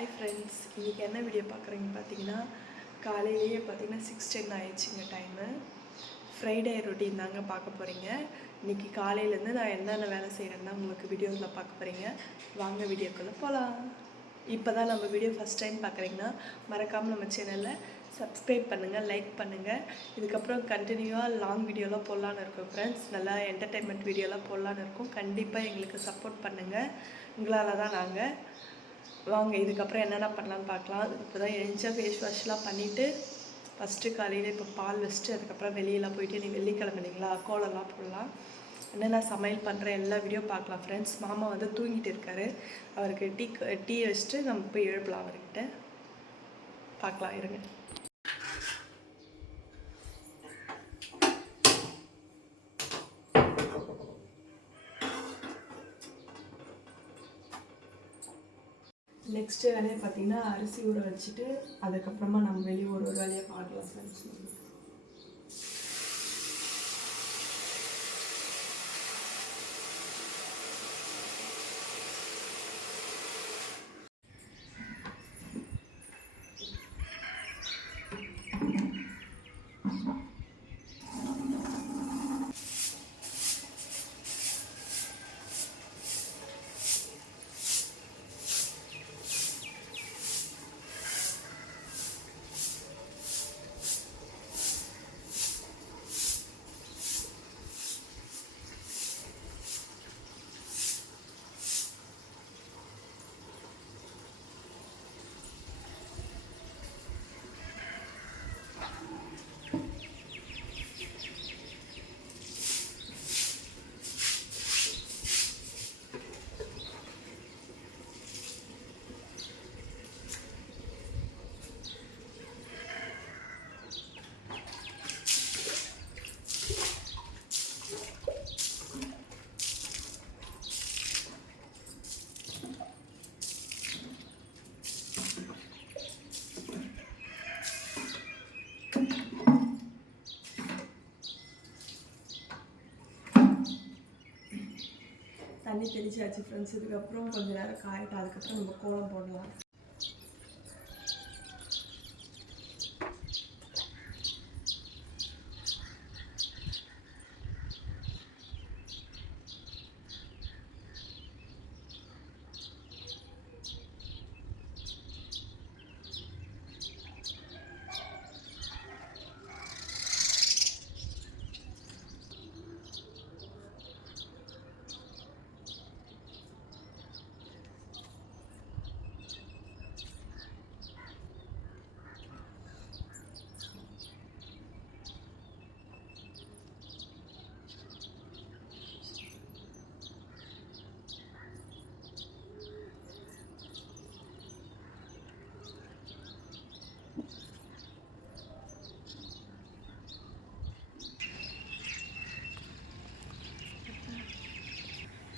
Hi friends இன்றைக்கி என்ன video பார்க்குறீங்க பார்த்தீங்கன்னா காலையிலேயே பார்த்தீங்கன்னா சிக்ஸ் டென் ஆயிடுச்சுங்க டைமு ஃப்ரைடே ரொட்டீன் தாங்க பார்க்க போகிறீங்க இன்றைக்கி காலையிலேருந்து நான் என்னென்ன வேலை செய்கிறேன்னா உங்களுக்கு வீடியோவில் பார்க்க போகிறீங்க வாங்க வீடியோக்குள்ளே போகலாம் இப்போ தான் நம்ம வீடியோ ஃபஸ்ட் டைம் பார்க்குறீங்கன்னா மறக்காமல் நம்ம சேனலில் சப்ஸ்கிரைப் பண்ணுங்கள் லைக் பண்ணுங்கள் இதுக்கப்புறம் கண்டினியூவாக லாங் வீடியோலாம் போடலான்னு இருக்கும் ஃப்ரெண்ட்ஸ் நல்லா என்டர்டெயின்மெண்ட் வீடியோலாம் போடலான்னு இருக்கும். கண்டிப்பாக எங்களுக்கு சப்போர்ட் பண்ணுங்கள் உங்களால் தான் நாங்கள் வாங்க இதுக்கப்புறம் என்னென்ன பண்ணலான்னு பார்க்கலாம். இப்போ தான் எழுந்தா ஃபேஸ் வாஷ்லாம் பண்ணிவிட்டு ஃபஸ்ட்டு காலையில் இப்போ பால் வச்சுட்டு அதுக்கப்புறம் வெளியெல்லாம் போயிட்டு நீ வெள்ளிக்கிழமை இல்லைங்களா கோலம்லாம் போடலாம். என்னென்ன சமையல் பண்ணுற எல்லா வீடியோ பார்க்கலாம் ஃப்ரெண்ட்ஸ் மாமா வந்து தூங்கிட்டு இருக்காரு. அவருக்கு டீ டீ வச்சுட்டு நம்ம போய் எழுப்பலாம் அவர்கிட்ட. பார்க்கலாம் இருங்க. நெக்ஸ்ட்டு வேலையை பார்த்தீங்கன்னா அரிசி ஊற வச்சுட்டு அதுக்கப்புறமா நம்ம வெளியே ஒரு ஒரு வேலையை பார்க்கலாம் ஃப்ரெண்ட்ஸ் தண்ணி தெளிச்சாச்சு ஃப்ரெண்ட்ஸ் இதுக்கப்புறம் கொஞ்சம் நேரம் காயிட்டு அதுக்கப்புறம் நம்ம கோலம் போடலாம்.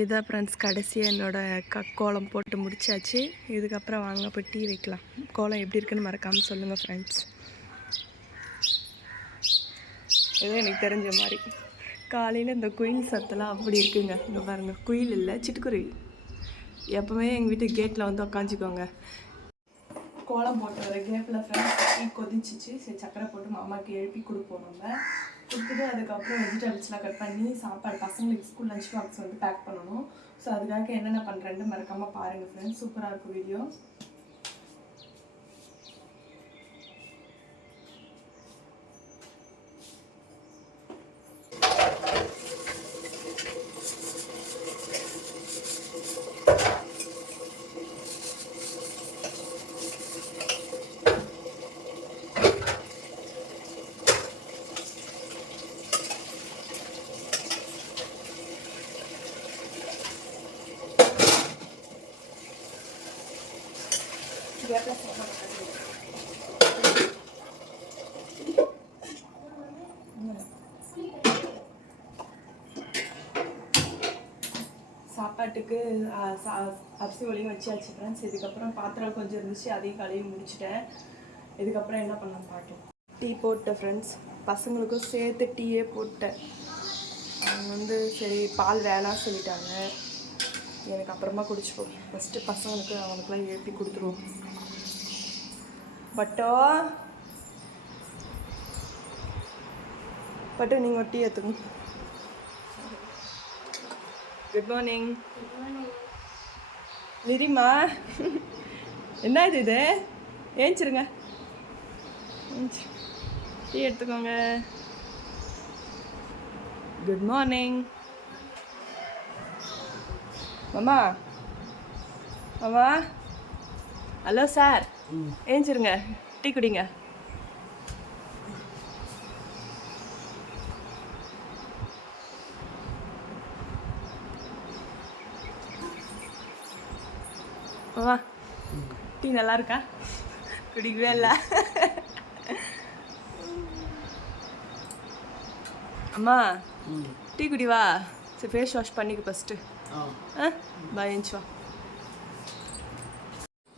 இதான் ஃப்ரெண்ட்ஸ் கடைசியாக என்னோடய க கோலம் போட்டு முடிச்சாச்சு. இதுக்கப்புறம் வாங்க போய் டீ வைக்கலாம். கோலம் எப்படி இருக்குன்னு மறக்காமல் சொல்லுங்கள் ஃப்ரெண்ட்ஸ் ஏதோ எனக்கு தெரிஞ்ச மாதிரி. காலையில் இந்த குயில் சத்தெல்லாம் அப்படி இருக்குங்க. இங்கே பாருங்கள் குயில் இல்லை சிட்டுக்குருவி. எப்போவுமே எங்கள் வீட்டு கேட்டில் வந்து உக்காஞ்சிக்கோங்க கோலம் போட்டு வர கேப்பில் ஃப்ரெண்ட்ஸ் டீ கொதிச்சிச்சு. சரி சக்கரை போட்டு மாமாவுக்கு எழுப்பி கொடுப்போம் நம்ம. கொடுத்துட்டு அதுக்கப்புறம் வெஜிடபிள்ஸ்லாம் கட் பண்ணி சாப்பாடு பசங்களுக்கு ஸ்கூல் லஞ்ச் பாக்ஸ் வந்து பேக் பண்ணணும். ஸோ அதுக்காக என்னென்ன பண்ணுறேன்னு மறக்காமல் பாருங்கள் ஃப்ரெண்ட்ஸ் சூப்பராக இருக்கும் வீடியோ சாப்பாட்டுக்கு சா- அரிசி ஒளியும் வச்சாச்சு ஃப்ரெண்ட்ஸ் இதுக்கப்புறம் பாத்திரம் கொஞ்சம் இருந்துச்சு அதையும் கழுவி முடிச்சிட்டேன். இதுக்கப்புறம் என்ன பண்ணலாம் பார்க்கலாம் டீ போட்டேன் ஃப்ரெண்ட்ஸ் பசங்களுக்கும் சேர்த்து டீயே போட்டேன். அவங்க வந்து சரி பால் வேணாம் சொல்லிட்டாங்க. எனக்கு அப்புறமா குடிச்சுப்போம் ஃபஸ்ட்டு பசங்களுக்கு அவனுக்குலாம் எழுப்பி கொடுத்துருவோம். பட்டோ. பட்டு நீங்கள் ஒரு டீ எடுத்துங்க குட் மார்னிங் லிரிமா என்ன இது இது? ஏஞ்சிருங்க. ஏஞ்சி. டீ எடுத்துக்கோங்க. குட் மார்னிங் மாமா. மாமா. Hello sir ஏஞ்சிருங்க. டீ குடிங்க. மாமா டீ நல்லா இருக்கா குடிக்கவே இல்லை. அம்மா டீ குடி வா. சரி ஃபேஸ் வாஷ் பண்ணிக்க ஃபஸ்ட்டு ஆ. பாய் வா.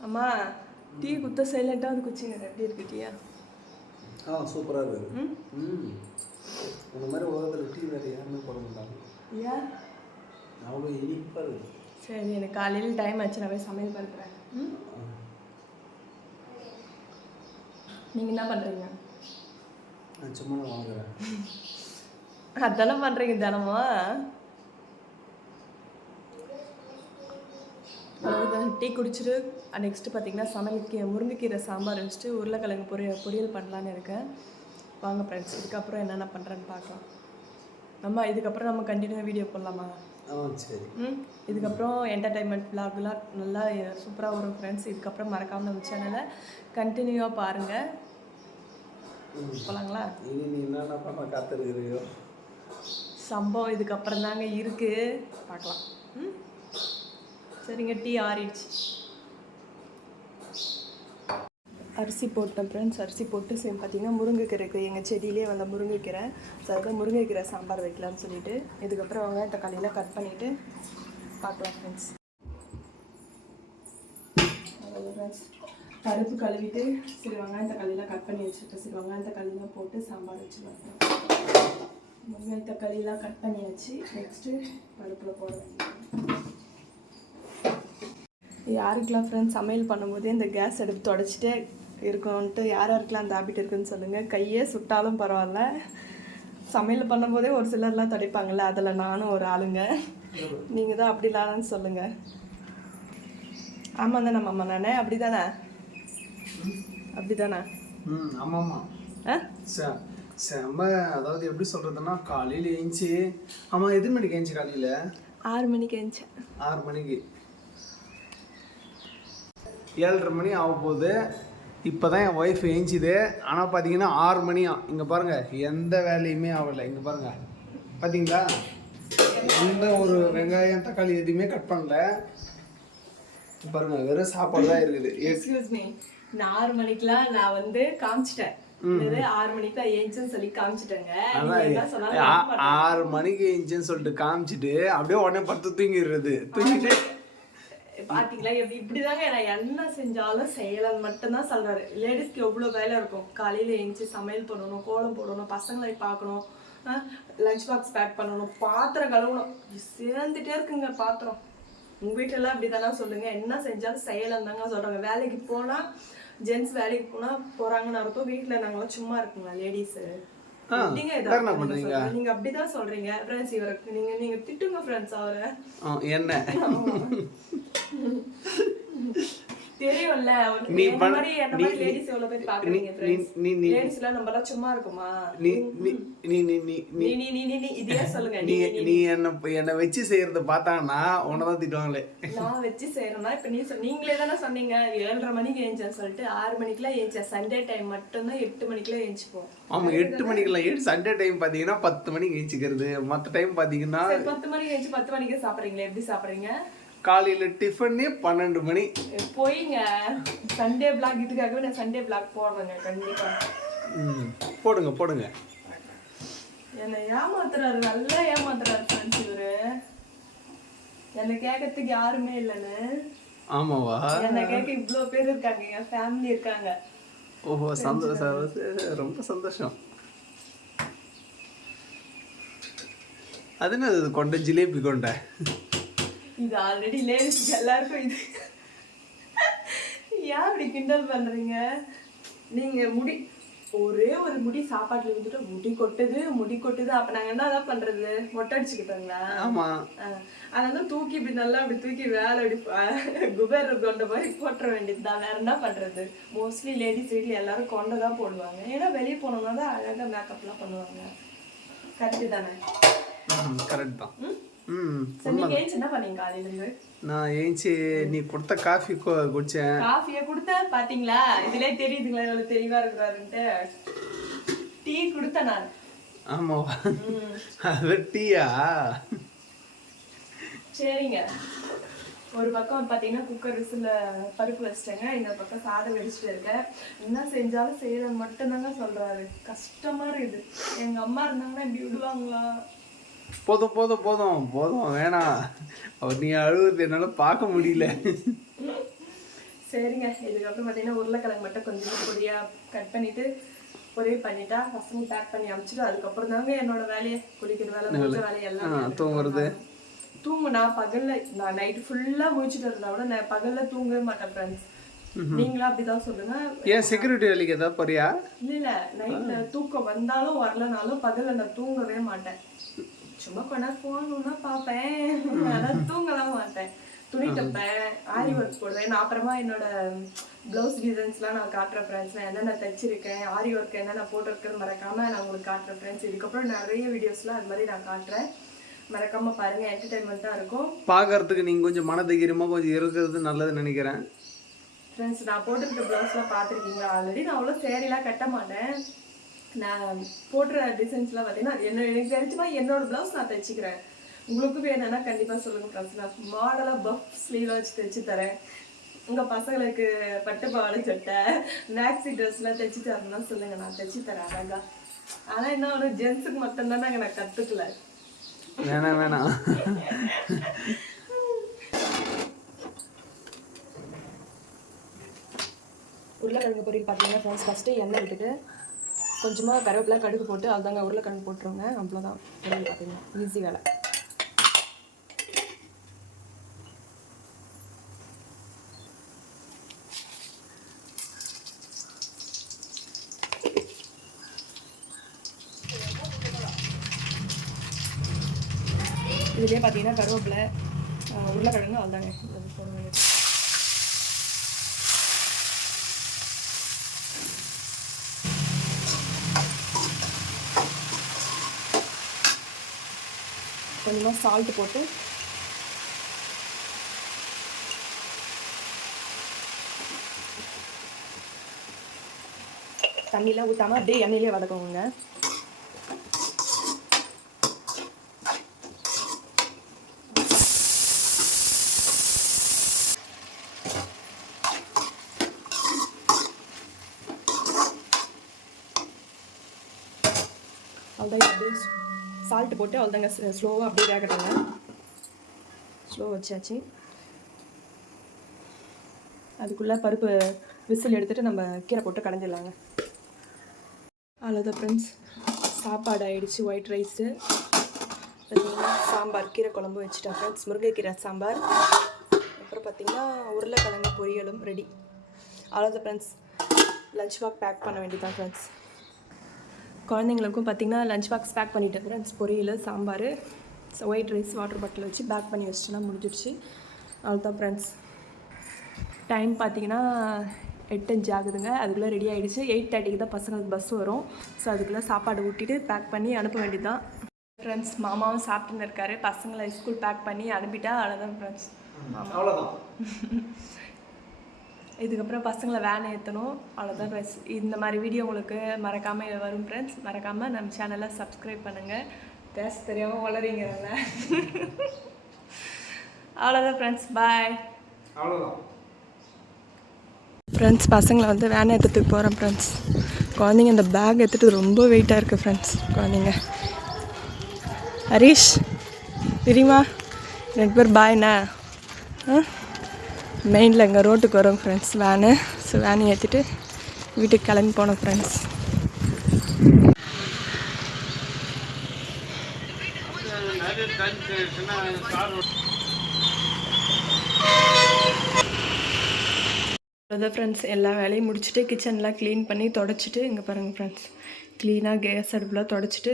அம்மா. டீ குத்த சைலண்ட்டாக வந்து குச்சிங்க எப்படி இருக்கு டீயா? ஆ சூப்பராக இருக்குது ம்? இந்த மாதிரி உலகத்தில் டீ வேறு யாருமே போட மாட்டாங்க. ஏன் அவ்வளோ இனிப்பாக இருக்குது சரி எனக்கு காலையில் டைம் ஆச்சு நான் போய் சமையல் பண்ணுறேன் ம்? நீங்கள் என்ன பண்ணுறீங்க நான் சும்மா வாங்குறேன். அதெல்லாம் பண்ணுறீங்க தினமும்? அவ்வளவுதான். டீ குடிச்சிட்டு நெக்ஸ்ட்டு பார்த்தீங்கன்னா சமையலுக்கு முருங்கைக்கீரை சாம்பார் வச்சுட்டு உருளைக்கிழங்கு பொரியல் பொரியல் பண்ணலான்னு இருக்கேன். வாங்க ஃப்ரெண்ட்ஸ் இதுக்கப்புறம் என்னென்ன பண்ணுறேன்னு பார்க்கலாம். அம்மா இதுக்கப்புறம் நம்ம கண்டினியூ வீடியோ போடலாமா? சரி. ம் இதுக்கப்புறம் என்டர்டைன்மெண்ட் விலாக்லாம் நல்லா சூப்பராக வரும் ஃப்ரெண்ட்ஸ் இதுக்கப்புறம் மறக்காமல் நம்ம சேனலை கண்டினியூவாக பாருங்கள் போகலாங்களா இனி நீ என்னென்ன பண்ண காத்திருக்கிறியோ? சம்பவம் இதுக்கப்புறம் தாங்க இருக்குது பார்க்கலாம். ம்? சரிங்க டீ ஆறிடுச்சு. அரிசி போட்டேன் ஃப்ரெண்ட்ஸ் அரிசி போட்டு சேம் பார்த்தீங்கன்னா முருங்கைக்கீரை இருக்குது எங்கள் செடியிலே வந்த முருங்கைக்கீரை. ஸோ அதுதான் முருங்கைக்கீரை சாம்பார் வைக்கலாம்னு சொல்லிட்டு இதுக்கப்புறம் வெங்காயம் தக்காளியெல்லாம் கட் பண்ணிவிட்டு பார்க்கலாம் ஃப்ரெண்ட்ஸ் ஃப்ரெண்ட்ஸ் பருப்பு கழுவிட்டு சரி வெங்காயம் தக்காளியெல்லாம் கட் பண்ணி வச்சுட்டு சரி வெங்காயம் தக்காளியெல்லாம் போட்டு சாம்பார் வச்சுக்கலாம் வெங்காயம் தக்காளியெலாம் கட் பண்ணியாச்சு நெக்ஸ்ட்டு பருப்பில் போட வேண்டியது. யாருக்கெல்லாம் ஃப்ரெண்ட்ஸ் சமையல் பண்ணும்போதே இந்த கேஸ் அடுப்பு தொடச்சிட்டே இருக்கணும்ன்ட்டு யார் யாருக்கெல்லாம் அந்த ஹாபிட் இருக்குன்னு சொல்லுங்கள் கையே சுட்டாலும் பரவாயில்ல. சமையல் பண்ணும்போதே ஒரு சிலர்லாம் துடைப்பாங்கல்ல அதில் நானும் ஒரு ஆளுங்க. நீங்கள் தான் அப்படி இல்லாதன்னு சொல்லுங்கள் ஆமாம் தானே மாமா? நானே அப்படி தானே அப்படி தானே ம் ஆமாம்மா ஆ? ச செம்ம அதாவது எப்படி சொல்கிறதுன்னா காலையில் ஏஞ்சி ஆமாம் எத்தனை மணிக்கு ஏஞ்சி காலையில்? ஆறு மணிக்கு எழுந்தேன் ஆறு மணிக்கு. ஏழரை மணி ஆக போகுது இப்போ தான் என் ஒய்ஃப் ஏஞ்சிது. ஆனால் பார்த்தீங்கன்னா ஆறு மணியா இங்கே பாருங்கள் எந்த வேலையுமே ஆகலை. இங்கே பாருங்கள் பார்த்தீங்களா எந்த ஒரு வெங்காயம் தக்காளி எதுவுமே கட் பண்ணல. பாருங்க வெறும் சாப்பாடு தான் இருக்குது. எக்ஸ்கியூஸ் மீ நான் ஆறு மணிக்கெல்லாம் நான் வந்து காமிச்சிட்டேன். ஆறு மணிக்கு ஏஞ்சுன்னு சொல்லி காமிச்சிட்டேங்க. ஆறு மணிக்கு ஏஞ்சின்னு சொல்லிட்டு காமிச்சிட்டு அப்படியே உடனே படுத்து தூங்கிடுறது. தூங்கிட்டு பாத்தீங்களா? எப்படி இப்படிதாங்க நான் என்ன செஞ்சாலும் செய்யலன்னு மட்டும்தான் சொல்றாரு. லேடிஸ்க்கு எவ்வளவு வேலை இருக்கும்? காலையில எழுந்துச்சு சமையல் பண்ணணும் கோலம் போடணும் பசங்களை பார்க்கணும் லஞ்ச் பாக்ஸ் பேக் பண்ணணும் பாத்திரம் கழுவணும். சேர்ந்துட்டே இருக்குங்க பாத்திரம். உங்க வீட்டுல எல்லாம் அப்படிதானே சொல்லுங்க? என்ன செஞ்சாலும் செய்யலன்னு தாங்க சொல்றாங்க. வேலைக்கு போனா ஜென்ஸ் வேலைக்கு போனா போறாங்கன்னு அர்த்தம். வீட்டுல நாங்களாம் சும்மா இருக்குங்களா லேடிஸ் நீங்க என்ன பண்றீங்க. நீங்க அப்படிதான் சொல்றீங்க. நீங்க நீங்க திட்டுங்க फ्रेंड्स அவரை. என்ன? தெரியும்ல நீ மாதிரி என்ன நீ- மாதிரி லேடிஸ் எவ்வளவு பேர் பாக்குறீங்க நீ- ஃப்ரெண்ட்ஸ் நீ நீ லேடிஸ் எல்லாம் நம்ம எல்லாம் சும்மா இருக்குமா நீ நீ நீ நீ நீ நீ நீ நீ நீ இதையே சொல்லுங்க நீ நீ என்ன என்னை வச்சு செய்யறத பார்த்தாங்கன்னா உன்னதான் திட்டுவாங்களே நான் வச்சு செய்யறேன்னா இப்ப நீ நீங்களே தானே சொன்னீங்க ஏழரை மணிக்கு ஏஞ்சேன் சொல்லிட்டு ஆறு மணிக்கெல்லாம் ஏஞ்சேன் சண்டே டைம் மட்டும்தான் எட்டு மணிக்கெல்லாம் ஏஞ்சிப்போம் ஆமா எட்டு மணிக்கெல்லாம் ஏழு சண்டே டைம் பாத்தீங்கன்னா பத்து மணிக்கு ஏஞ்சிக்கிறது மற்ற டைம் பாத்தீங்கன்னா சரி பத்து மணிக்கு ஏஞ்சி பத்து மணிக்கு சாப்பிடுறீங்களா எப்படி சாப்பிடுறீங்க காலையில டிஃபனே பன்னெண்டு மணி. போயிங்க. சண்டே பிளாக் இதுக்காகவே நான் சண்டே பிளாக் போடுறேங்க கண்டிப்பா. ம், போடுங்க போடுங்க. என்னை ஏமாத்துறாரு நல்லா ஏமாத்துறாரு ஃப்ரெண்ட்ஸ் இவரு. என்னை கேட்கறதுக்கு யாருமே இல்லைன்னு. ஆமாவா? என்னை கேட்க இவ்வளோ பேர் இருக்காங்க என் ஃபேமிலி இருக்காங்க. ஓஹோ சந்தோஷம் ரொம்ப சந்தோஷம். அது என்ன கொண்ட? ஜிலேபி கொண்ட. இது ஆல்ரெடி லேடிஸ் எல்லாருக்கும் இது. ஏன் அப்படி கிண்டல் பண்றீங்க? நீங்க முடி ஒரே ஒரு முடி சாப்பாட்டுல இருந்துட்டு முடி கொட்டுது முடி கொட்டுது. அப்ப நாங்க என்னதான் பண்றது? மொட்டை அடிச்சுக்கிட்டோங்களா? ஆமாம் அதை வந்து தூக்கி இப்படி நல்லா அப்படி தூக்கி வேலை அப்படி குபேர கொண்ட மாதிரி போட்டுற வேண்டியதுதான் வேற என்ன பண்றது? மோஸ்ட்லி லேடிஸ் வீட்ல எல்லாரும் கொண்டை தான் போடுவாங்க. ஏன்னா வெளியே போனோம்னா தான் அழகா மேக்கப்லாம் பண்ணுவாங்க. கரெக்டு தானே? கரெக்ட் தான். நான் ஏஞ்சி நீ கொடுத்த காஃபி குடித்தேன் காஃபியை கொடுத்த பாத்தீங்களா? இதுலயே தெரியுதுங்களா எவ்வளவு தெளிவா இருக்கிறாருன்ட்டு. டீ கொடுத்தேன் நான். அது டீயா? சரிங்க. ஒரு பக்கம் பார்த்தீங்கன்னா குக்கர் விசில் பருப்பு வச்சிட்டேங்க இந்த பக்கம் சாதம் வெடிச்சிட்டு இருக்கேன். என்ன செஞ்சாலும் செய்யறது மட்டும்தாங்க சொல்றாரு. கஷ்டமா இருக்குது. எங்க அம்மா இருந்தாங்கன்னா இப்படி விடுவாங்களா? போதும் போதும் போதும் போதும். வேணாம் அவர் நீ அழுகுறது என்னால் பார்க்க முடியல. சரிங்க. இதுக்கப்புறம் பார்த்தீங்கன்னா உருளைக்கிழங்கு மட்டும் கொஞ்சம் பொடியா கட் பண்ணிட்டு பொரியல் பண்ணிட்டா பசங்க பேக் பண்ணி அனுப்பிச்சிட்டு அதுக்கப்புறம் தாங்க என்னோட வேலையை. குளிக்கிற வேலை முடிஞ்ச வேலை. எல்லாம் ஆ, தூங்குறது தூங்குனா பகல்ல நான் நைட்டு ஃபுல்லா முழிச்சிட்டு இருந்தா கூட நான் பகல்ல தூங்கவே மாட்டேன் ஃப்ரெண்ட்ஸ் நீங்களும் அப்படிதான் சொல்லுங்க. ஏன் செக்யூரிட்டி வேலைக்கு ஏதாவது போறியா? இல்ல இல்ல. நைட்ல தூக்கம் வந்தாலும் வரலனாலும் பகல்ல நான் தூங்கவே மாட்டேன். சும்மா நேரம் போகணும்னா பார்ப்பேன். ஆனா தூங்கலாம் மாட்டேன். துணி தைப்பேன் ஆரி ஒர்க் போடுவேன். நான் அப்புறமா என்னோட பிளவுஸ் டிசைன்ஸ்லாம் நான் காட்டுறேன் ஃப்ரெண்ட்ஸ் நான் என்னென்ன தைச்சிருக்கேன் ஆரி ஒர்க் என்னென்ன போட்டிருக்கேன்னு மறக்காம நான் உங்களுக்கு காட்டுறேன் ஃப்ரெண்ட்ஸ் இதுக்கப்புறம் நிறைய வீடியோஸ்லாம் அது மாதிரி நான் காட்டுறேன். மறக்காம பாருங்க என்டர்டைன்மெண்ட்டாக இருக்கும். பார்க்கறதுக்கு நீங்கள் கொஞ்சம் மனதைரியமாக கொஞ்சம் இருக்கிறது நல்லதுன்னு நினைக்கிறேன். ஃப்ரெண்ட்ஸ் நான் போட்டிருக்க ப்ளவுஸ்லாம் பார்த்துருக்கீங்களா? ஆல்ரெடி நான் அவ்வளோ சேரீலாம் கட்ட மாட்டேன். நான் போடுற டிசைன்ஸ்லாம் பார்த்தீங்கன்னா என்ன எனக்கு தெரிஞ்ச மாதிரி என்னோட ப்ளவுஸ் நான் தைச்சிக்கிறேன். உங்களுக்கு வேணும்னா கண்டிப்பாக சொல்லுங்கள் ஃப்ரெண்ட்ஸ் நான் மாடலாக பஃப் ஸ்லீவ்லாம் வச்சு தைச்சு தரேன். உங்கள் பசங்களுக்கு பட்டு பாவாடை சட்டை மேக்ஸி ட்ரெஸ்லாம் தைச்சு தரணும்னா சொல்லுங்கள் நான் தைச்சு தரேன் அழகா. ஆனால் என்ன ஒன்று ஜென்ஸுக்கு மட்டும்தான் நாங்கள் நான் கற்றுக்கல வேணாம் வேணாம். உருளைக்கிழங்கு பொரியல் பார்த்தீங்கன்னா ஃப்ரெண்ட்ஸ் ஃபஸ்ட்டு எண்ணெய் விட்டுட்டு கொஞ்சமாக கருவேப்பிலை கடுகு போட்டு அதுதாங்க உருளைக்கிழங்கு போட்டுருங்க. அவ்வளோதான் பொரியல் பார்த்தீங்கன்னா ஈஸி வேலை. இதுலேயே பார்த்தீங்கன்னா கருவேப்பிலை உருளைக்கிழங்கு அதுதாங்க. போடுவாங்க போட வேண்டியது கொஞ்சமாக சால்ட் போட்டு தண்ணியெலாம் ஊற்றாமல் அப்படியே எண்ணெயிலே வதக்குவோங்க அவ்வளோதான் அப்படியே போட்டு போட்டு அவ்வளோதாங்க ஸ்லோவாக அப்படியே வேகட்டுங்க. ஸ்லோ வச்சாச்சு. அதுக்குள்ளே பருப்பு விசில் எடுத்துட்டு நம்ம கீரை போட்டு கடைஞ்சிடலாங்க. அவ்வளோதான் ஃப்ரெண்ட்ஸ் சாப்பாடு ஆகிடுச்சு ஒயிட் ரைஸு சாம்பார் கீரை குழம்பு வச்சுட்டேன் ஃப்ரெண்ட்ஸ் முருங்கைக்கீரை சாம்பார். அப்புறம் பார்த்திங்கன்னா உருளைக்கிழங்கு பொரியலும் ரெடி அவ்வளோதான் ஃப்ரெண்ட்ஸ் லஞ்ச் பாக் பேக் பண்ண வேண்டியதான் ஃப்ரெண்ட்ஸ் குழந்தைங்களுக்கும் பார்த்தீங்கன்னா லஞ்ச் பாக்ஸ் பேக் பண்ணிட்டு ஃப்ரெண்ட்ஸ் பொரியல் sambar white rice water bottle வச்சு பேக் பண்ணி வச்சுட்டுலாம் முடிஞ்சிடுச்சு அவ்வளோதான் ஃப்ரெண்ட்ஸ் டைம் பார்த்தீங்கன்னா எட்டஞ்சு ஆகுதுங்க. அதுக்குள்ளே ரெடி ஆகிடுச்சு எயிட் தேர்ட்டிக்கு தான் பசங்களுக்கு பஸ் வரும். ஸோ அதுக்குள்ளே சாப்பாடு ஊட்டிட்டு பேக் பண்ணி அனுப்ப வேண்டியதுதான். ஃப்ரெண்ட்ஸ் மாமாவும் சாப்பிட்டுன்னு இருக்காரு. பசங்களை ஸ்கூல் பேக் பண்ணி அனுப்பிட்டா அவ்வளோதான் ஃப்ரெண்ட்ஸ் அவ்வளோதான் இதுக்கப்புறம் பசங்களை வேன் ஏற்றணும் அவ்வளோதான் ஃப்ரெண்ட்ஸ் இந்த மாதிரி வீடியோ உங்களுக்கு மறக்காமல் வரும் ஃப்ரெண்ட்ஸ் மறக்காமல் நம்ம சேனலை சப்ஸ்கிரைப் பண்ணுங்கள் பேச தெரியாமல் வளரீங்கல்ல அவ்வளோதான் ஃப்ரெண்ட்ஸ் பாய் அவ்வளோதான் ஃப்ரெண்ட்ஸ் பசங்களை வந்து வேன் ஏற்றத்துக்கு போகிறேன் ஃப்ரெண்ட்ஸ் குழந்தைங்க இந்த பேக் எடுத்துகிட்டு ரொம்ப வெயிட்டாக இருக்குது ஃப்ரெண்ட்ஸ் குழந்தைங்க. ஹரிஷ் தெரியுமா ரெண்டு பேர் பாய்ண்ணா ஆ? மெயினில் இங்கே ரோட்டுக்கு வரும் ஃப்ரெண்ட்ஸ் வேனு ஸோ வேனு ஏற்றிட்டு வீட்டுக்கு கிளம்பி போனோம் ஃப்ரெண்ட்ஸ் அதான் ஃப்ரெண்ட்ஸ் எல்லா வேலையும் முடிச்சுட்டு கிச்சன்லாம் க்ளீன் பண்ணி தொடச்சிட்டு இங்கே பாருங்கள் ஃப்ரெண்ட்ஸ் க்ளீனாக கேஸ் அடுப்புலாம் தொடச்சிட்டு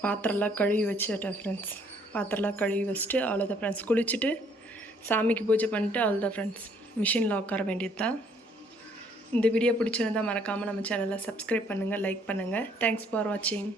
பாத்திரம்லாம் கழுவி வச்சுட்டேன் ஃப்ரெண்ட்ஸ் பாத்திரம்லாம் கழுவி வச்சுட்டு அவ்வளோதான் ஃப்ரெண்ட்ஸ் குளிச்சுட்டு சாமிக்கு பூஜை பண்ணிட்டு அவ்வளோ ஃப்ரெண்ட்ஸ் மிஷினில் உட்கார வேண்டியது தான் இந்த வீடியோ பிடிச்சிருந்தா மறக்காமல் நம்ம சேனலை சப்ஸ்கிரைப் பண்ணுங்கள் லைக் பண்ணுங்கள் தேங்க்ஸ் ஃபார் வாட்சிங்